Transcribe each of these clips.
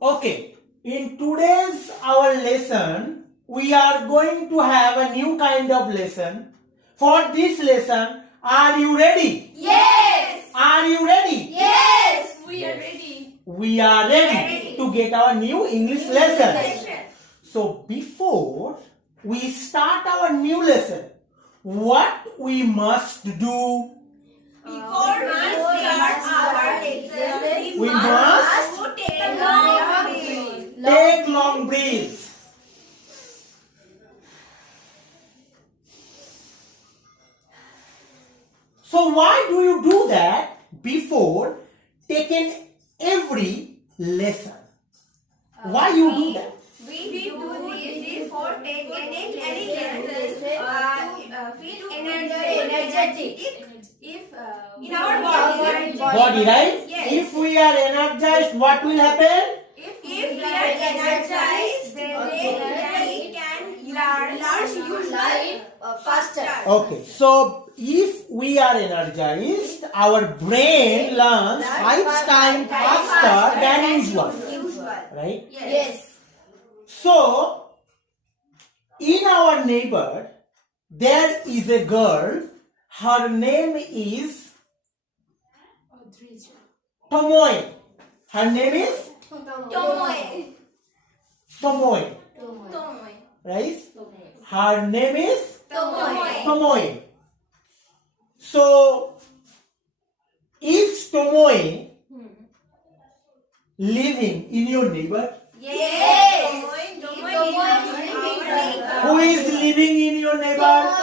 Okay, in today's our lesson, we are going to have a new kind of lesson. For this lesson, are you ready? Yes! Are you ready? Yes! We are ready. We are ready to get our new English lesson. So before we start our new lesson, what we must do? Before we start our lesson, We must take a long breath. take long breaths. So why do you do that before taking every lesson? Why you do that? We do this before taking any lesson to feel energetic in our Body, right? Yes. If we are energized, what will happen? If we are energized, then we can learn faster. Okay, so if we are energized, our brain learns 5 times faster than usual, right? Yes. So, in our neighbor, there is a girl. Her name is Tomoe. Her name is Tomoe, right? Her name is Tomoe. So, is Tomoe living in your neighbor? Yes. Who is living in your neighbor?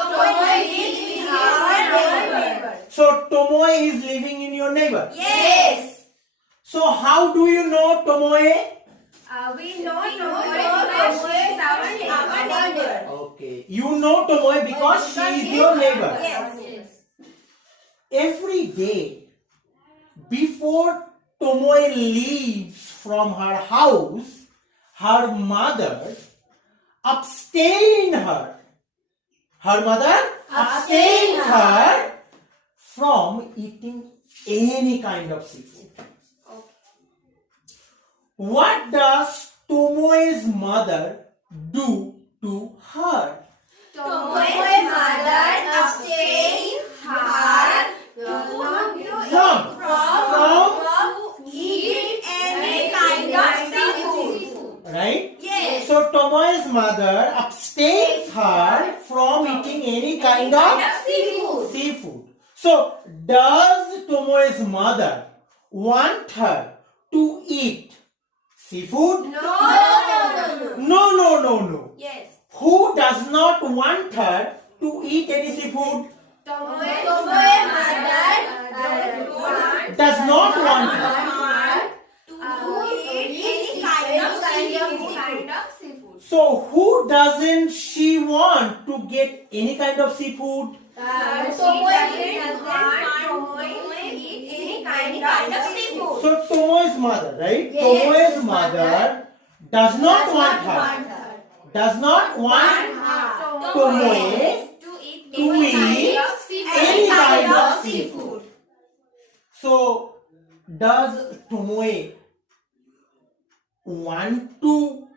So, Tomoe is living in your neighbor. Yes. So, how do you know Tomoe? We know Tomoe is our neighbor. Okay, you know Tomoe because she is your neighbor. Yes. Every day, before Tomoe leaves from her house, her mother abstain her. Her mother abstains her from eating any kind of seafood. What does Tomoe's mother do to her? Tomoe's mother abstains her from eating any kind of seafood. Right? Yes. So Tomoe's mother abstains her from eating any kind of seafood. So does Tomoe's mother want her to eat seafood? No. Yes. Who does not want her to eat any seafood? Tomoe's mother Does not want her. to eat any kind of seafood. So who doesn't she want to get any kind of seafood? Tomoe eat any kind of seafood. So Tomoe's mother, right? Yes. Tomoe's mother does not want her. Does not want Tomoe to eat to eat any kind of seafood. So does Tomoe want to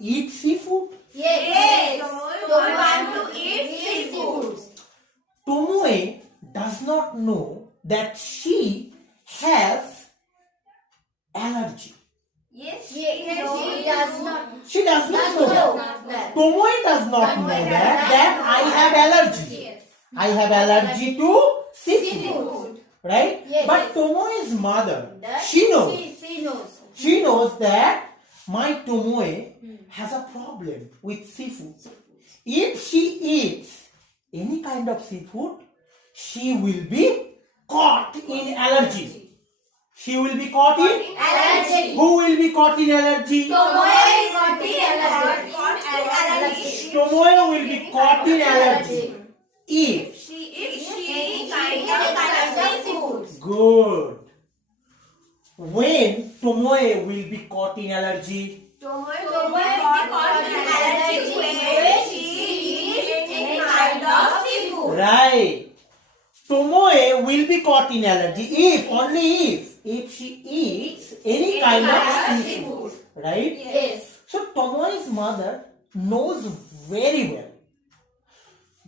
eat seafood? Yes. Tomoe want to eat seafood. Tomoe does not know that she has allergy. Yes, she does not. She does not know that. Tomoe does not know that I have allergy. I have allergy to seafood. Right? Yes. But Tomoe's mother, she knows. She knows that my Tomoe has a problem with seafood. If she eats any kind of seafood, she will be caught in allergy. She will be caught in Allergy. Who will be caught in allergy? Tomoe got the allergy. Tomoe will be caught in allergy. If She eats any kind of seafood. good. When Tomoe will be caught in allergy? Tomoe got allergy when she eats any kind of seafood. Right. Tomoe will be caught in allergy if, only if she eats any kind of seafood. right? Yes. So Tomoe's mother knows very well.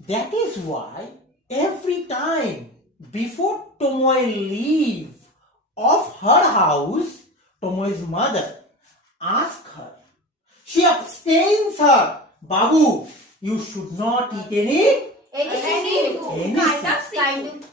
That is why every time before Tomoe leave of her house, Tomoe's mother asks her. She abstains her. Babu, you should not eat any Any Any kind of seafood.